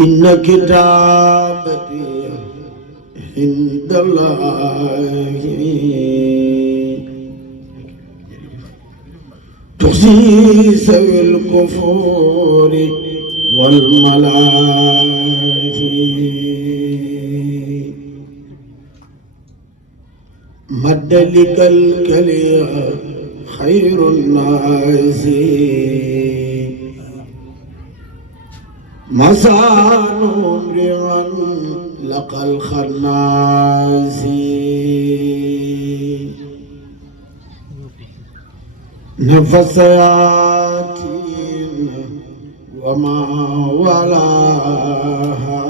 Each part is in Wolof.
إن كتابتي عند الله تخزي سوي الكفور والملاهي مد لك الكلي خير الناس مسان امرئ لقى الخناس نفس ياتين وما ولاها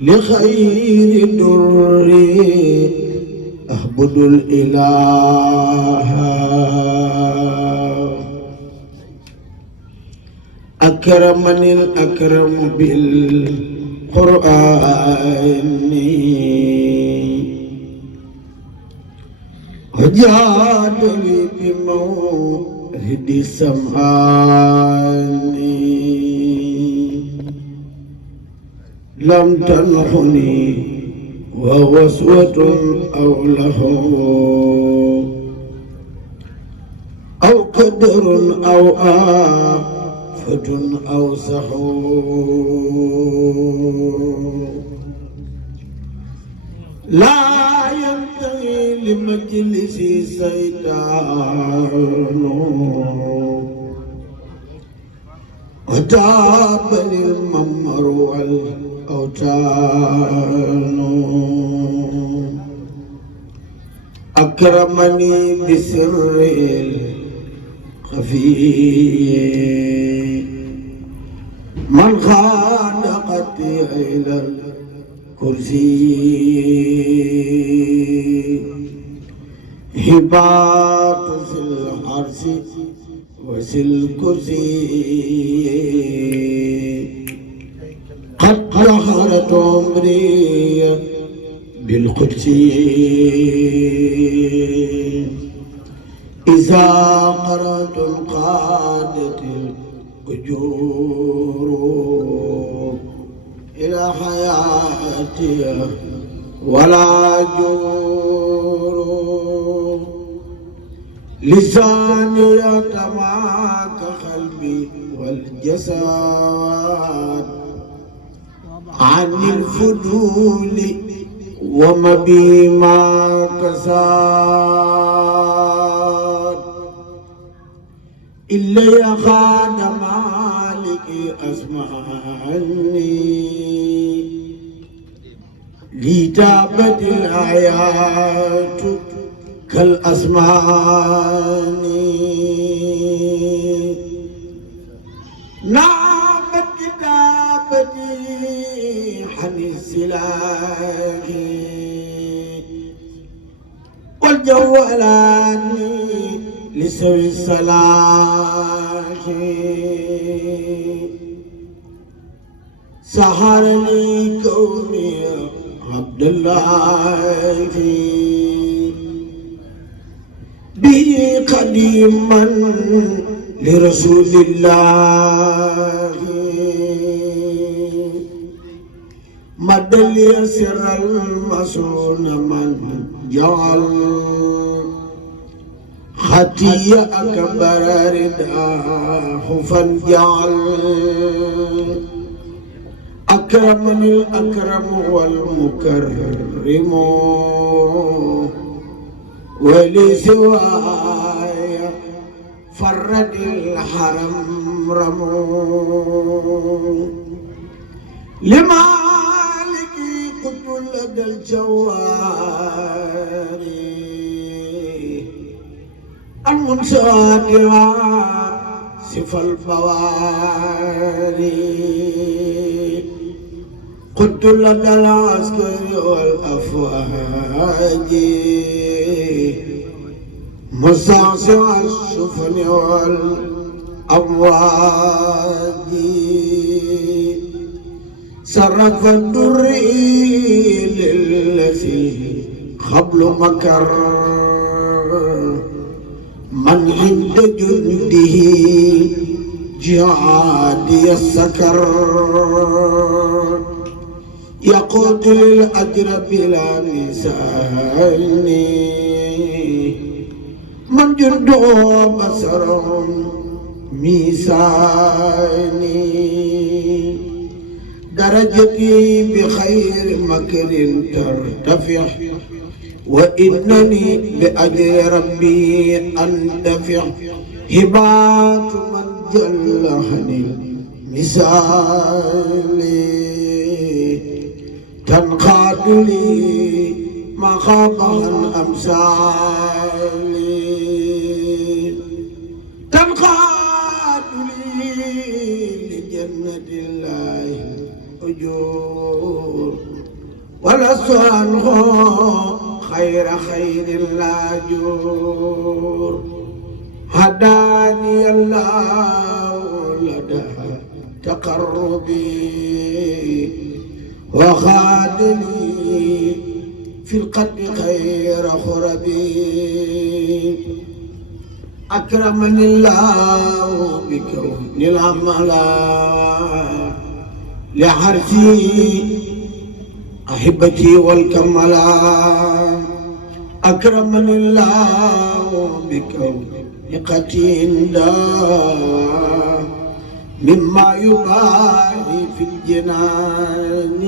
لخير الدر أعبد الإله أكرمني الأكرم بالقرآن وجادني بمورد السمعان لم تنحني ووسوة أو له أو قدر أو آفة أو سحور لا ينتهي لمجلس سيدان وتاب للممر والأوتان أكرمني بسر الخفي من خانقت إلى الكرسي هبات في الحرس وفي الكرسي قد قهرت عمري بالقدس إذا قرأت قادت الأجور إلى حياتي ولا جور لساني يتماك قلبي والجسد عن الفضول ومبي ما كساد إلا يخاد مالك أسمعني لتابت الآيات كالأسمان نامت كتابتي عن السلاح والجولان لسوي الصلاح سهر لي كوني عبد الله به قديما لرسول الله مد لي سر المسون من جعل خطي أكبر رداه فانجعل أكرمني الأكرم والمكرم ولسواي فرد الحرم رمو لمالك قلت لدى الجوار المنسات صف البواري قلت لدى العسكر والأفواج مستعصع السفن والأمواج سرف الدري للذي قبل مكر من عند جنده جهادي السكر يقود للأجر بلا ميزان من جنده بصر ميزاني درجتي بخير مكر ترتفع وإنني بأجر ربي أندفع هبات من جل عن المثال تنقاد لي مخافا أمثالي تنقاد لي لجنة الله أجور ولست عنه خير لا جور هداني الله لدى تقربي وخادني في القلب خير خربي أكرمني الله بكون العمل لحرثي أحبتي والكملا أكرمني الله بكون قتيندا مما يباهي في الجنان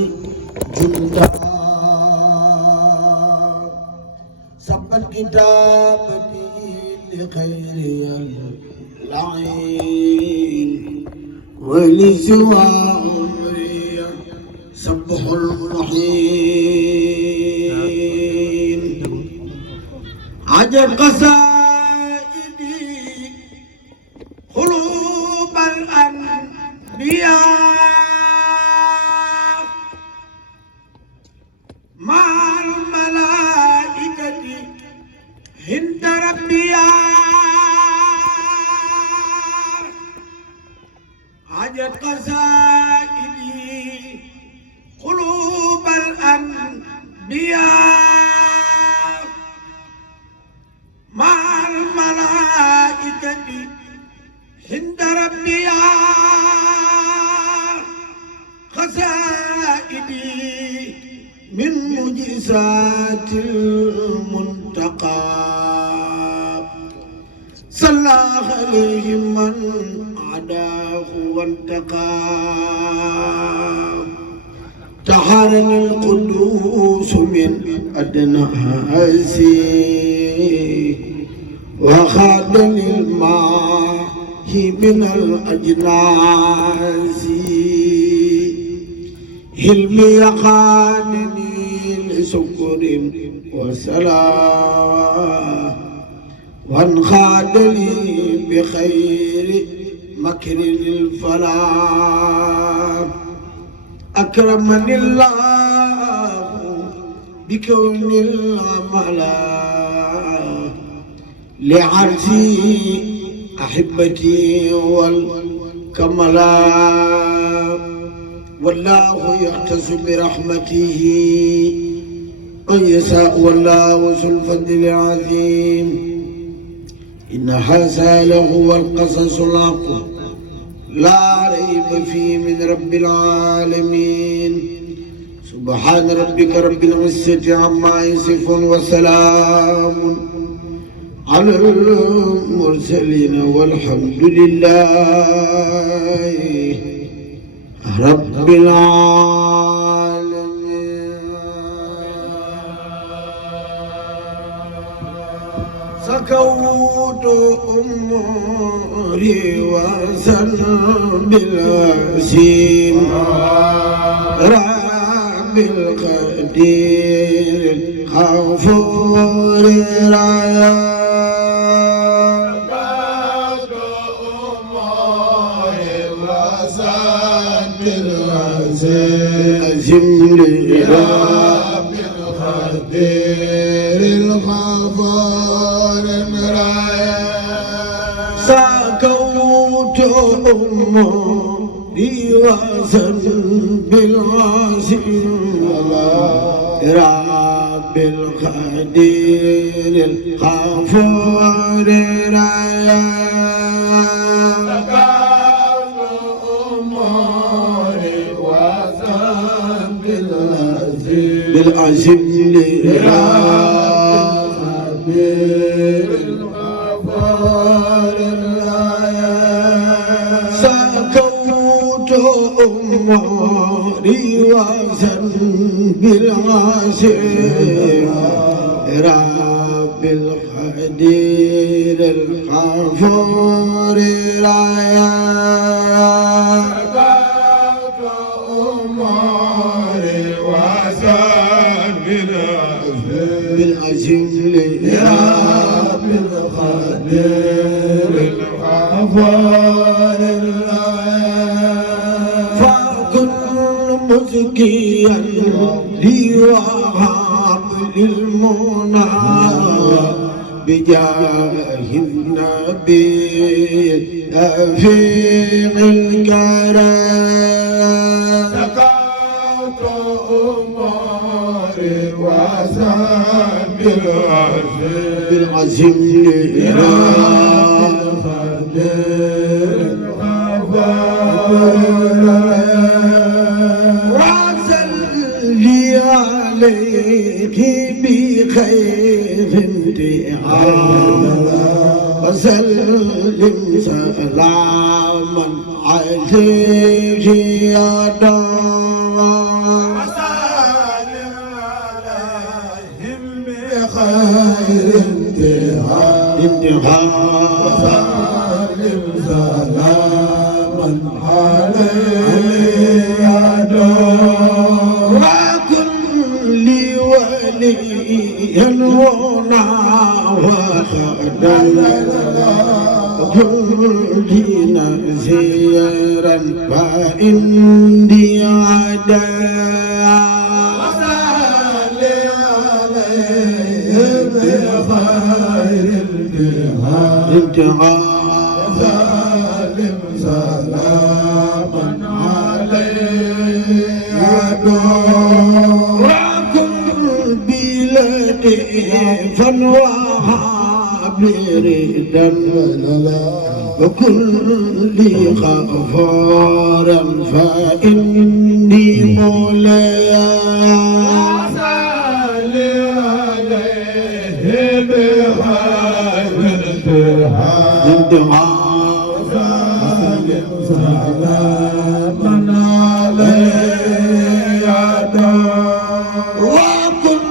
جندا سبت كتابتي لخير العين ولسوى عمري سبح المحين عجب قصائدي قلوب الأنبياء مع الملائكة عند ربي عجب قصائدي قلوب الأنبياء مع الملائكة عند ربي قصائدي من معجزات المنتقى صلى عليه من عداه وانتقى طهرني القدوس من أدناسي وخادني الماهي من الأجناس حلمي يقادني لسكر وسلام وانخاد لي بخير مكر الفلاح أكرمني الله بكون العملا لعرشي أحبتي والكملا والله يختص برحمته من يشاء والله ذو الفضل العظيم إن هذا لهو القصص الحق لا ريب فيه من رب العالمين سبحان ربك رب العزة عما يصفون وسلام على المرسلين والحمد لله رب العالمين. سكوت أموري وذنب العظيم رب القدير الغفور الرحيم. أزم لرب القدير الغفور الرحيم. سكوت أموري وذنب العظيم رب بالقدير الغفور رايا سكان أموري وسام بالعزم لرب الغفور رايا سكوت أموري وسام بالعزم رب القدير الغفور رايا سكات أموري وسام بالعزم لرب القدير الغفور فكن مزكيا لي وهب للمنى بجاه النبي رفيع الكرم سكات أموري وسام بالعزم وصلي عليك بخير انتهاء وسلم سلاما عليك يا دار وسلم عليهم بخير انتهاء وسلم سلاما عليه يا دور وكن لي وليا هنا وخدا كن لي نذيرا فإني عداء وسلم عليه بخير انتهاء سلم سلاما عليه يا دور وكن بلطيفا وعابردا وكن لي غفارا فإني مولاي وسلم عليه بخير انتهاء سلم سلاما عليه يا دور وكن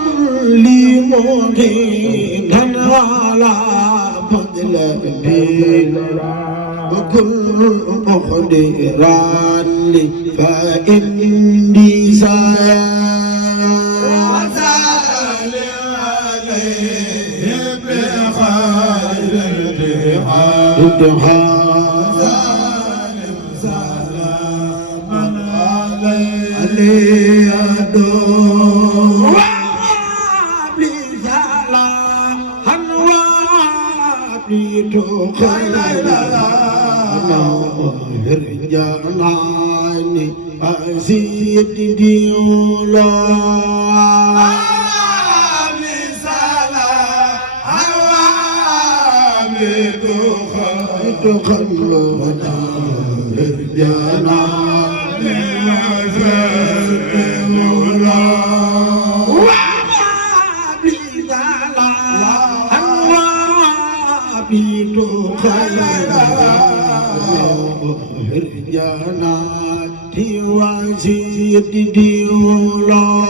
لي مدينا على فضل الدين وكن مقدرا لي فإني سايا وسلم عليه بخير انتهاء سلم سلاما عليه علي أدور وابلي سلاحا وابلي تخيلا رجعني أزيد ديولا تخلونا رجعنا رجعنا وزيد ديولا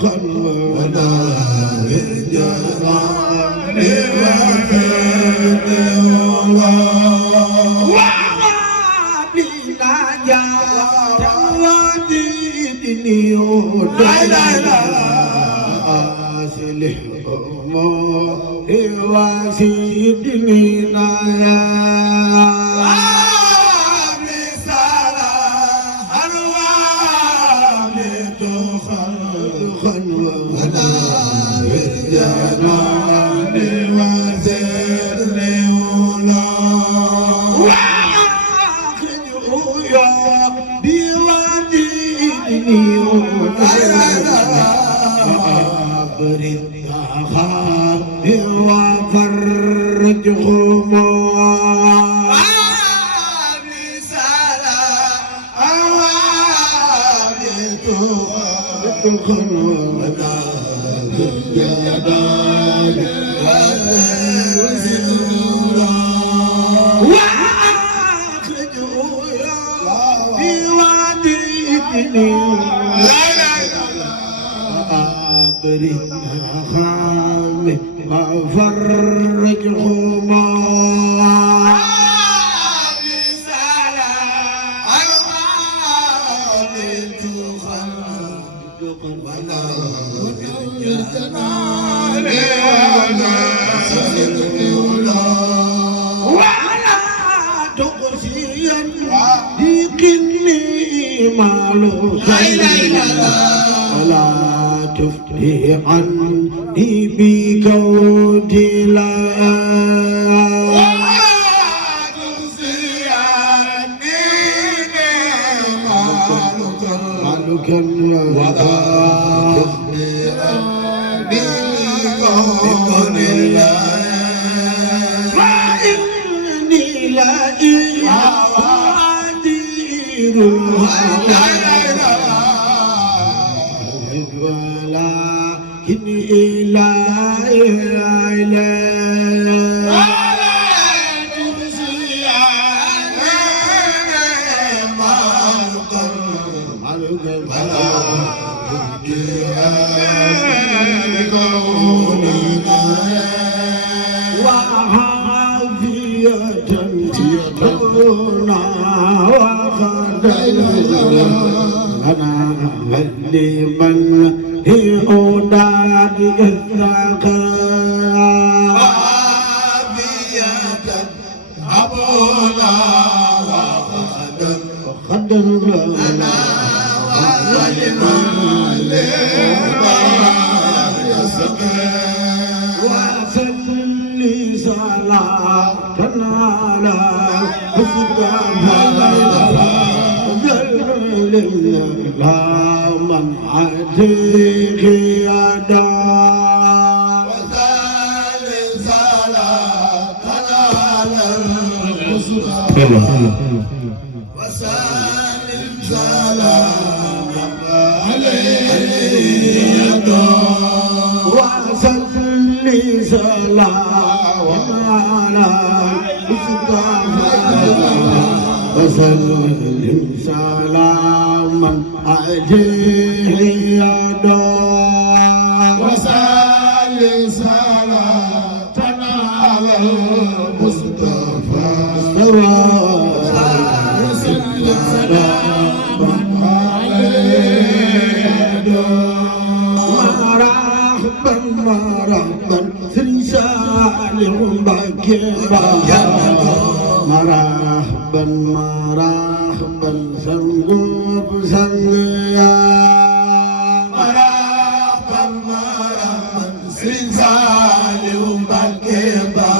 خلونا رجعنا وعبينا جا تواديني أصلح أموري وزيدني نايا أبرد أخاف وفرج هموم تدخل أبرد خامي وفرج هموم ولا تقصيا يقني مالو ولا تفتي عني بكود لا مالك ولا فإني لا أدير ولكن إلى أنا لمن هي أوداد إثراقا وعافية أبونا وخدم أنا ولمن وصلي صلاة على لا من عديك يا دار وسالم صلاة على المصطفى وسالم سلام عليه يا دار وصلي سلام على المصطفى وسلم سلاما عليه يا دار وسلم صلاة على المصطفى وسلم سلاما عليه يا دار مرحبا سرسال بكبا مرحبا سنغوب سنغيا مرحبا سرسال بكبا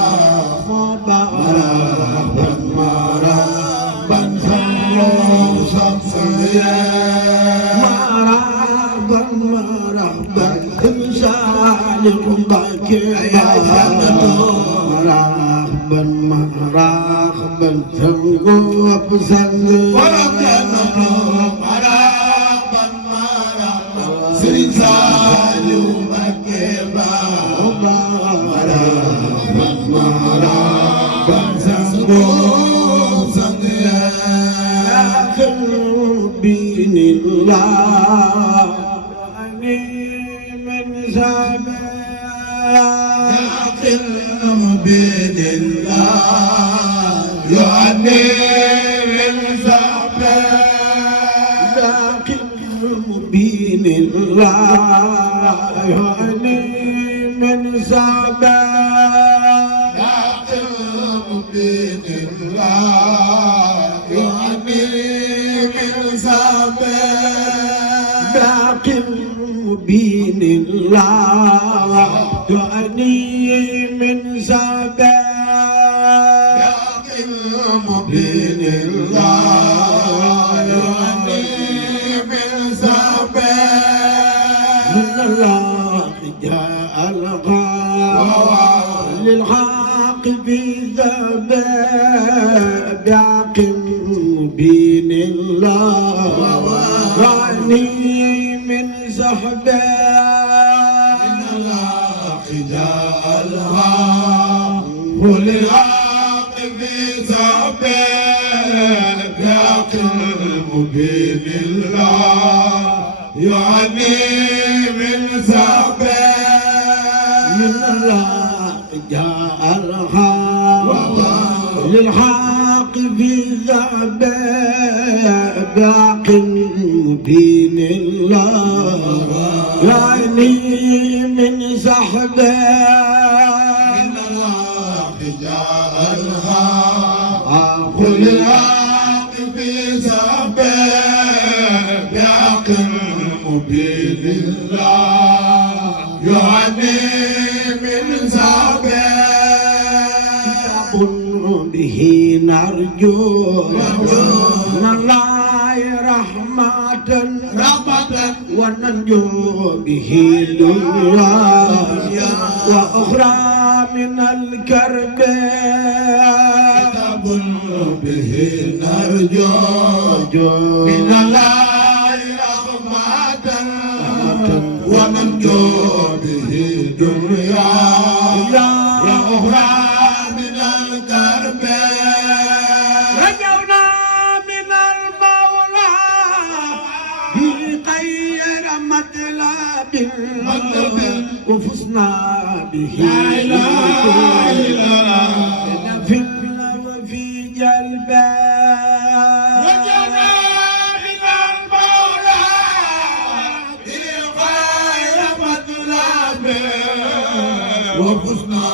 مرحبا سنغوب سنغيا مرحبا سرسال بكبا مرحبا سنغوب سنغيا مرحبا سرسال بكبا مرحبا سنغوب سنغيا لكن بين الله أني من زمان لكن بين الله يعني من زمان لكن بين الله يعني من زمان لكن بين الله يعني من زمان لكن بين الله يعني من زمان بين الله يعني من زمان يعني من صحبه إن الحق جاء الحق والحق في صحبه بحق المبين الله يعني من صحبه من الله جاء الحق للحق في ذعبه باق مبين الله يعني من سحبه من الحق جاء الحق والحق في صحبه بحق مبين الله يعني من صحبه به نرجو من الله رحمة وننجو به دنيا وأخرى من الكرب كتاب به نرجو من الله رحمة وننجو به دنيا وأخرى من الكرب رجونا من المولى بغير مطلب وفزنا به لا إله إلا الله في وفي جلبه رجعنا من المولى بغير مطلب وفزنا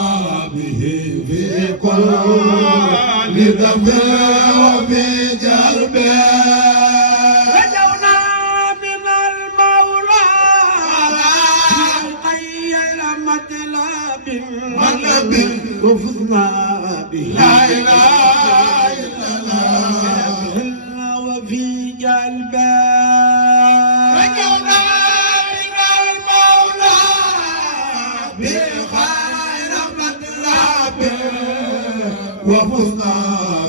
به في كل ذنب وفي جربه رجونا من المولى بغير مطلب وفزنا به لا إله إلا الله وفي جلبه رجعنا من المولى بخير مطلب وفزنا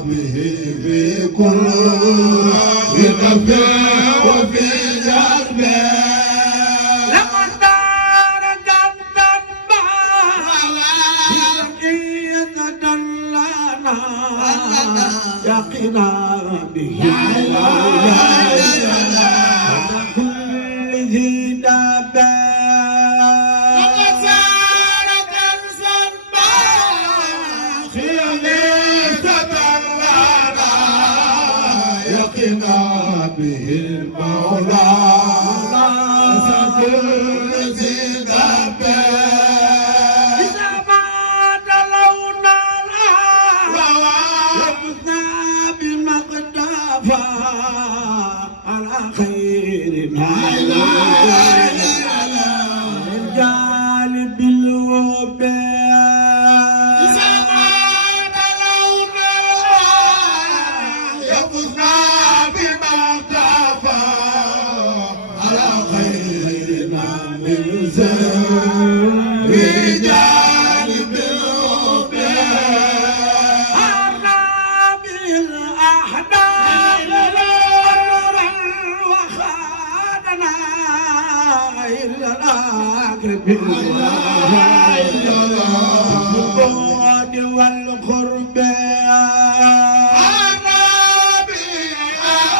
به في كل ذنب وفي جربه لقد دار جنبا يتدلنا يقنا به كل ذي دابة وقد صار كنزا باخيا يتدلنا يقنا به المولى كل ذي دابة إذا ما دلونا لبثنا بمقدافا على خير الرجال بالوباء إذا ما دلونا يفزنا بما اختفى على خيرنا من زين رجال بالوباء أنا بالأحداث نورا وخادنا إلا الأقرب بالبعد والقرب أنا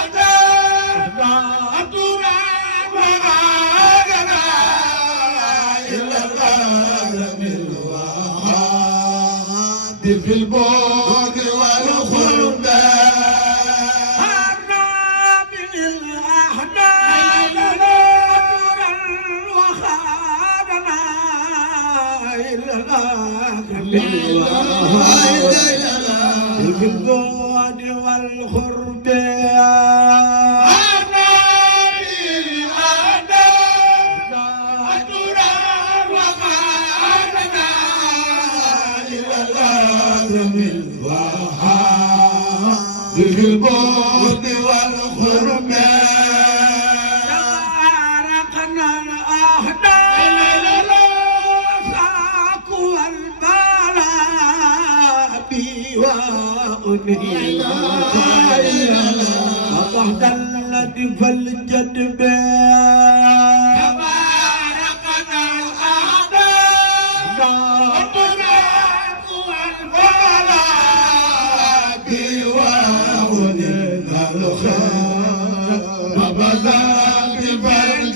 بأداء أدرى وغادنا إلى الغرم الوهاب في البعد والقرب أنا بالأحداث نورا وخادنا إلا الأقرب بالبعد والقرب أنا بأداء أدرى وغادنا إلى الغرم الوهاب في البعد والقرب تفارقنا الأحداث ساق والبلاء بوأني وتحت الذي فالجدب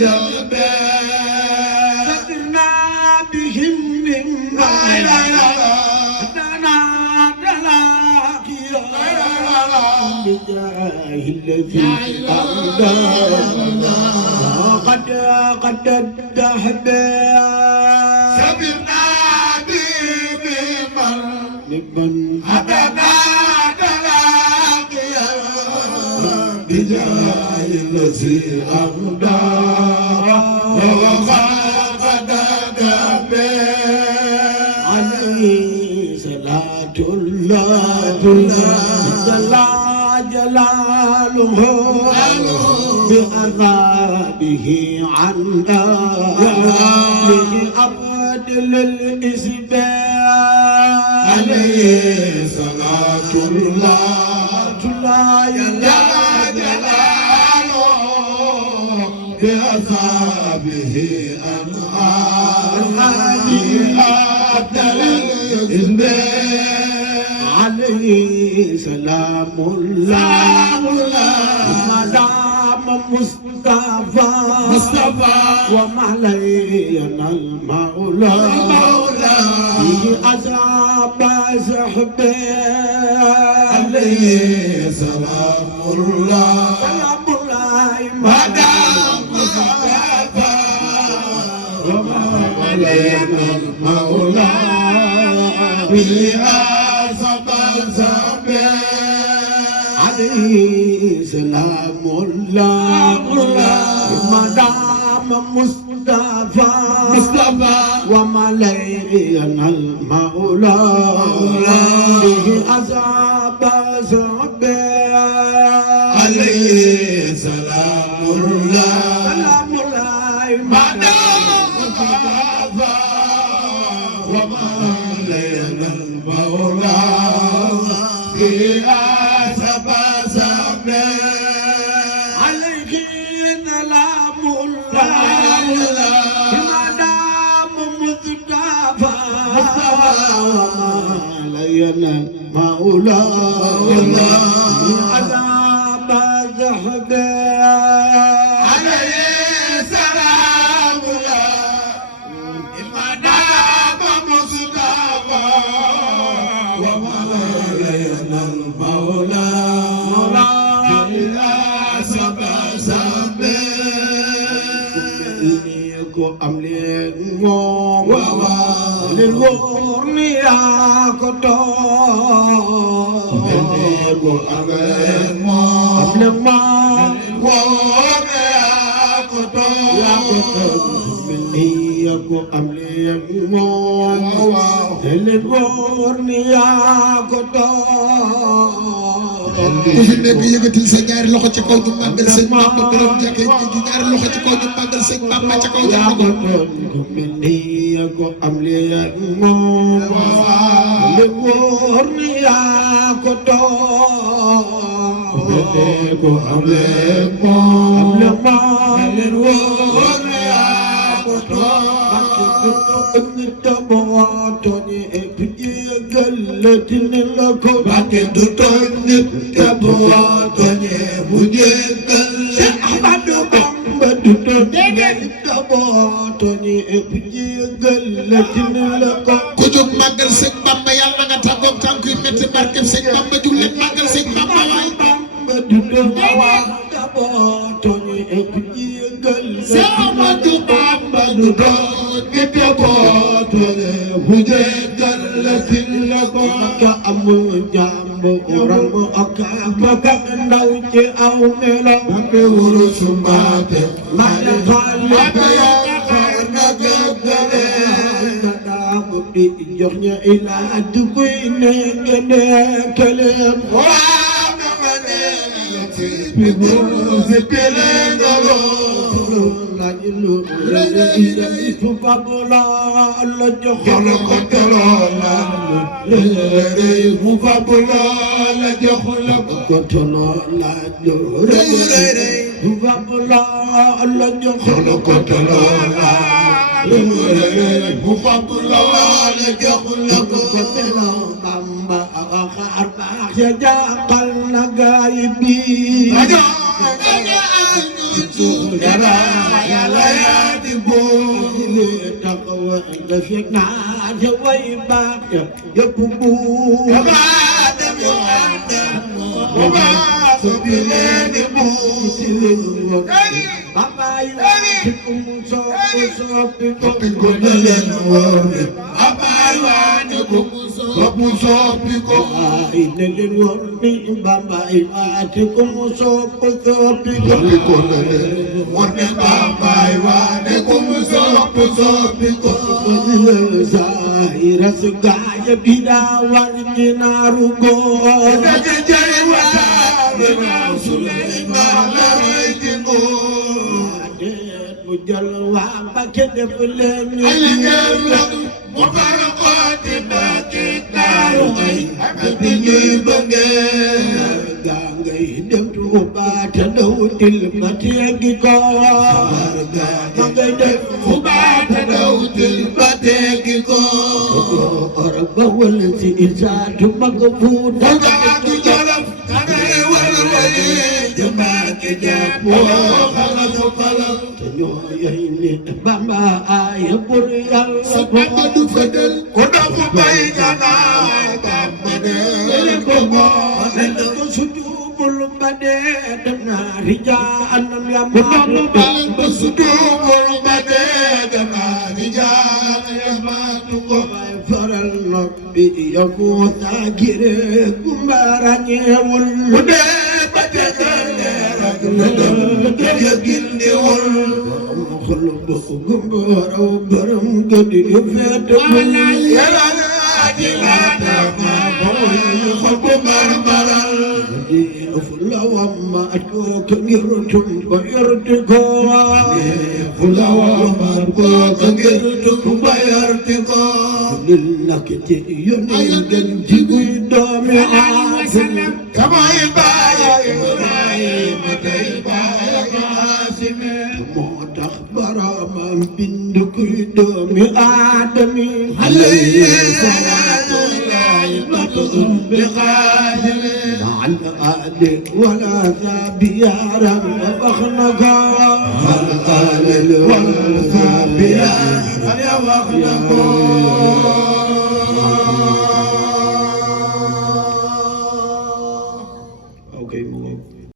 جلبي سدرنا بهم من دنا دلاقيا بجاه الذي قد الدهب سبنا بمن لمن هدنا دلاقيا بجاه الذي أهدى وقد دبي عليه صلاة الله جل جلاله بعذابه عنا لأبد للإسباب عليه صلاة الله جل جلاله بأصحابه أنعام أبدل الإسباب عليه سلام الله مدام مصطفى ومعلينا المولى به أصحاب صحبه عليه سلام الله مدام مصطفى ومعلينا المولى به أصحاب صحبه عليه سلام الله مدام مصطفى وملينا المولى به أصحاب صحبه عليه سلام الله مدام مصطفى ومعلينا المولى به أصحاب صحبه عليه سلام الله مدام مصطفى وملينا المولى عذاب زحبه عليه سلام الله مدام مصطفى ومعلينا المولى ko am leen moom leen wóor ni yaa ko doon ko am leen moom am leen moom wóor na yaa ko yaa ko doon mel ni yaa ko am leen moom leen wóor ni yaa ko doon ku fi nekk yëgatil sa ñaari loxo ci kaw ñu màggal sëñ Bamba borom jàkkee ji ñaari loxo ci kaw ñu màggal sëñ Bamba ca kaw yaa ko doon mel ni yaa ko am leen moom leen wóor ni yaa ko doon ko am leen moom leen wóor ni yaa ko doon Bakke du tooñ nit te bu tooñee mu jéggal Cheikh Ahmadou Bamba du tooñ nit te boo tooñee mu jéggal ku jóg màggal sëñ Bamba yàlla nga tàggoog tànk yu métti barkeb sëñ Bamba jug leen màggal sëñ Bamba waay du tooñ te boo tooñee mu jéggal Cheikh Ahmadou Bamba du tooñ nit te boo tooñee mu jéggal ka amul jàmbu rang ak baka ndaw ci aw melo Bakke wuru sumbaate mala xaali Bakke yaa xaar na gëggale daamu di jox ña ila duguy ne gene kelem waa na ma ne ci bi buru si pile ngalo lajilu ida fu babula la jox Jono ko toloola rëy mu fabu loola jox la ko ko tolo la do rëy fu babula la jox Jono ko toloola rëy mu fabu loola jox la ko ko telo Bamba xaar baax ya jàppal na gaay bi Ajo ajo ajo dara yàlla تقوى دفنا جوي باك يبو كما دم وما سبيلين بو Baba yatikum Topiko nelen Abaywane kumu sopiko Inelen warni Baba yatikum topiko Topiko nelen Warni Baba ywane kumu sopiko Zahira segaya bida warni narugo Jai wala Sulaiman Jalwa bakede fuleni Alingeru mufaraqati bakitaru Abdi bange Gangay dem tuba tadawtil bategi ko Gangay dem tuba tadawtil bategi ko Oraba wal si isatu magfud Magatu jalaf kanay walwali Jambaki japo Kalasu kalam Bamba ay buryal Bamba du fedel Koda fu bay jana Bamba de Komo Nendo sujubul bade Dana rijaan Bamba bamba sujubul bade Dana rijaan yamatuko Faral nabbi yamu tagire Kumbaranye wul Ude bade kane Ragna yagindi wul Gumbara baram gadi fet Yalana ajilata ma Bawi khobu marmaral Fulawamma atko kangirutun bayartiko Fulawamma atko kangirutun bayartiko Lillakiti yunin ganjigu dami wasallam Kama ibaya Ibrahim Ibaya Qasim Motax baramam bindu kuy doomi aadami alayhi salatu Allahi matun bi qadir ma'al aali wala thabiyaram wabaxnaka al ali wal thabiyaram wabaxnaka